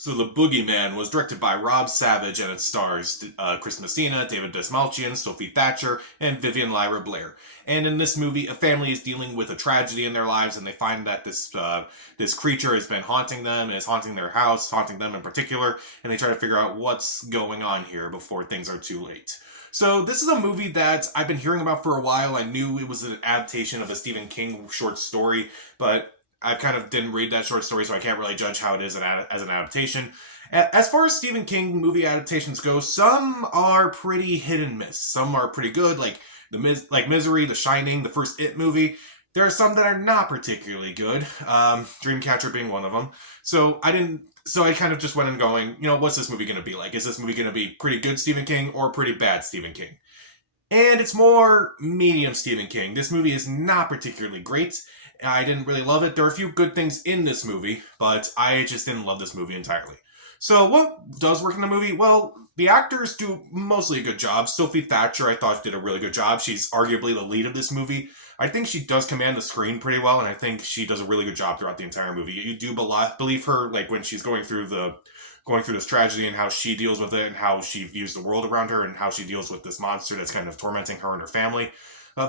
So The Boogeyman was directed by Rob Savage and it stars Chris Messina, David Desmalchian, Sophie Thatcher, and Vivian Lyra Blair. And in this movie, a family is dealing with a tragedy in their lives, and they find that this creature has been haunting them, is haunting their house, haunting them in particular, and they try to figure out what's going on here before things are too late. So this is a movie that I've been hearing about for a while. I knew it was an adaptation of a Stephen King short story, but I kind of didn't read that short story, so I can't really judge how it is as an adaptation. As far as Stephen King movie adaptations go, some are pretty hit and miss. Some are pretty good, like Misery, The Shining, the first It movie. There are some that are not particularly good. Dreamcatcher being one of them. So I kind of just went in going, what's this movie going to be like? Is this movie going to be pretty good Stephen King or pretty bad Stephen King? And it's more medium Stephen King. This movie is not particularly great. I didn't really love it. There are a few good things in this movie, but I just didn't love this movie entirely. So what does work in the movie? Well, the actors do mostly a good job. Sophie Thatcher, I thought, did a really good job. She's arguably the lead of this movie. I think she does command the screen pretty well, and I think she does a really good job throughout the entire movie. You do believe her, like when she's going through this tragedy and how she deals with it and how she views the world around her and how she deals with this monster that's kind of tormenting her and her family.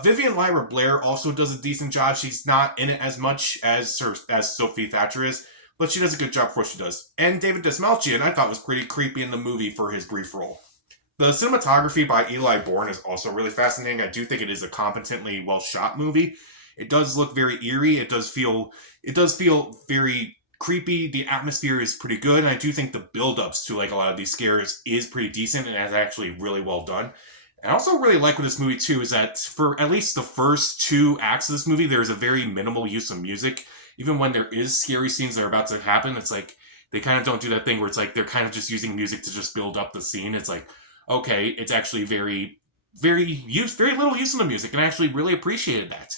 Vivian Lyra Blair also does a decent job. She's not in it as much as Sophie Thatcher is, but she does a good job for what she does. And David Desmalchian, I thought, was pretty creepy in the movie for his brief role. The cinematography by Eli Bourne is also really fascinating. I do think it is a competently well shot movie. It does look very eerie. It does feel very creepy. The atmosphere is pretty good, and I do think the build-ups to like a lot of these scares is pretty decent and is actually really well done. And I also really like with this movie too is that for at least the first two acts of this movie, there's a very minimal use of music. Even when there is scary scenes that are about to happen, it's like they kind of don't do that thing where it's like they're kind of just using music to just build up the scene. It's like, okay, it's actually very little use of the music, and I actually really appreciated that.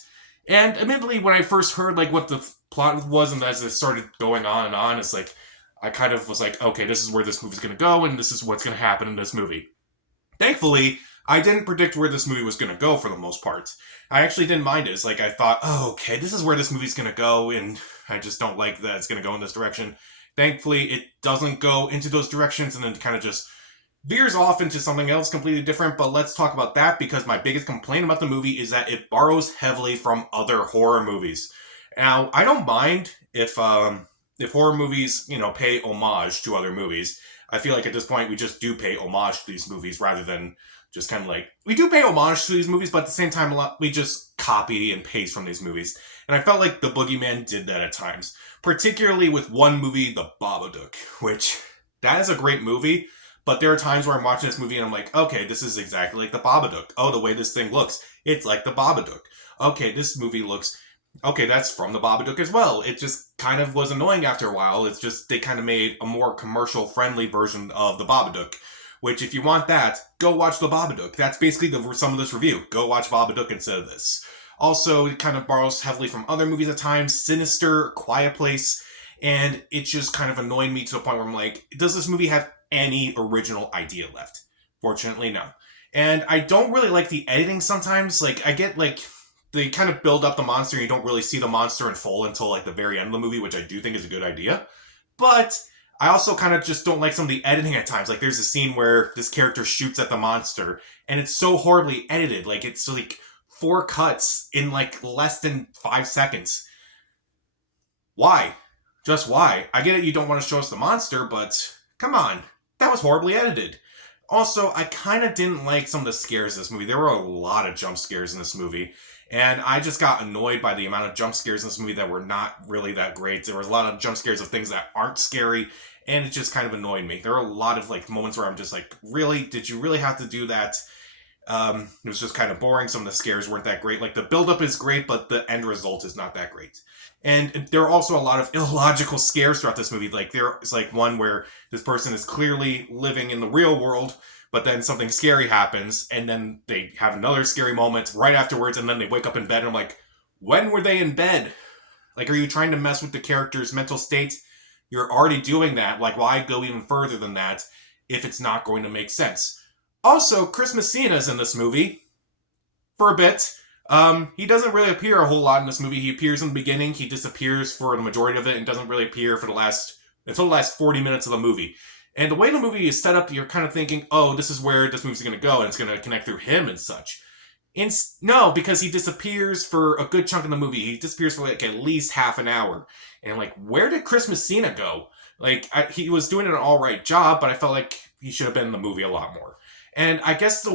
And admittedly, when I first heard like what the plot was, and as it started going on, it's like I kind of was like, okay, this is where this movie's going to go, and this is what's going to happen in this movie. Thankfully, I didn't predict where this movie was going to go for the most part. I actually didn't mind it. It's like I thought, oh, okay, this is where this movie's going to go, and I just don't like that it's going to go in this direction. Thankfully, it doesn't go into those directions and then kind of just veers off into something else completely different, but let's talk about that because my biggest complaint about the movie is that it borrows heavily from other horror movies. Now, I don't mind if horror movies, pay homage to other movies. I feel like at this point we just do pay homage to these movies rather than just kind of like, we do pay homage to these movies, but at the same time, we just copy and paste from these movies. And I felt like The Boogeyman did that at times. Particularly with one movie, The Babadook, which, that is a great movie, but there are times where I'm watching this movie and I'm like, okay, this is exactly like The Babadook. Oh, the way this thing looks, it's like The Babadook. Okay, this movie looks, okay, that's from The Babadook as well. It just kind of was annoying after a while. It's just, they kind of made a more commercial-friendly version of The Babadook. Which, if you want that, go watch The Babadook. That's basically the sum of this review. Go watch Babadook instead of this. Also, it kind of borrows heavily from other movies at times. Sinister, Quiet Place. And it just kind of annoyed me to the point where I'm like, does this movie have any original idea left? Fortunately, no. And I don't really like the editing sometimes. Like, I get, like, they kind of build up the monster and you don't really see the monster in full until, like, the very end of the movie, which I do think is a good idea. But I also kind of just don't like some of the editing at times. Like, there's a scene where this character shoots at the monster, and it's so horribly edited. Like, it's like 4 cuts in, like, less than 5 seconds. Why? Just why? I get it, you don't want to show us the monster, but come on. That was horribly edited. Also, I kind of didn't like some of the scares in this movie. There were a lot of jump scares in this movie. And I just got annoyed by the amount of jump scares in this movie that were not really that great. There was a lot of jump scares of things that aren't scary, and it just kind of annoyed me. There were a lot of like moments where I'm just like, really? Did you really have to do that? It was just kind of boring. Some of the scares weren't that great. Like, the buildup is great, but the end result is not that great. And there are also a lot of illogical scares throughout this movie. Like, there's like one where this person is clearly living in the real world, but then something scary happens, and then they have another scary moment right afterwards, and then they wake up in bed, and I'm like, when were they in bed? Like, are you trying to mess with the character's mental state? You're already doing that. Like, why go even further than that if it's not going to make sense? Also, Chris Messina's in this movie for a bit. He doesn't really appear a whole lot in this movie. He appears in the beginning, he disappears for the majority of it, and doesn't really appear for the last until the last 40 minutes of the movie. And the way the movie is set up, you're kind of thinking, oh, this is where this movie's going to go, and it's going to connect through him and such. No, because he disappears for a good chunk of the movie. He disappears for like at least half an hour. And like, where did Chris Messina go? Like, he was doing an all right job, but I felt like he should have been in the movie a lot more. And I guess the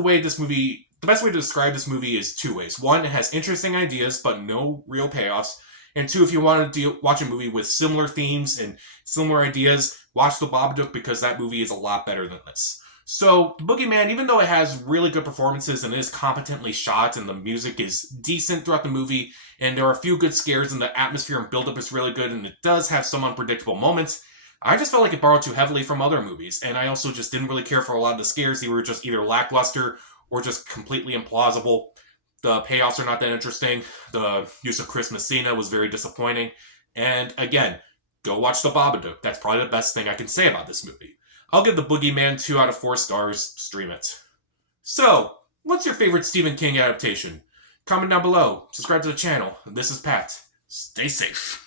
best way to describe this movie is two ways. One, it has interesting ideas, but no real payoffs. And two, if you want to watch a movie with similar themes and similar ideas, watch The Babadook, because that movie is a lot better than this. So, The Boogeyman, even though it has really good performances and is competently shot and the music is decent throughout the movie, and there are a few good scares and the atmosphere and buildup is really good and it does have some unpredictable moments, I just felt like it borrowed too heavily from other movies, and I also just didn't really care for a lot of the scares. They were just either lackluster or just completely implausible. The payoffs are not that interesting. The use of Chris Messina was very disappointing. And again, go watch The Babadook. That's probably the best thing I can say about this movie. I'll give The Boogeyman 2 out of 4 stars. Stream it. So, what's your favorite Stephen King adaptation? Comment down below. Subscribe to the channel. This is Pat. Stay safe.